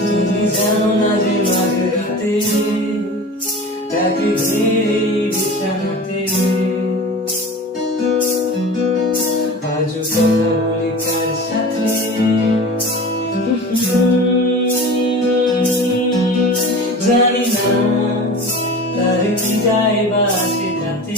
তুমি জানো না যে মাঝ রাতে তাকে ঘিরে বিছানাতে আজও কথা বলি কার সাথে জানি না তার কি যায় বা আসে তাতে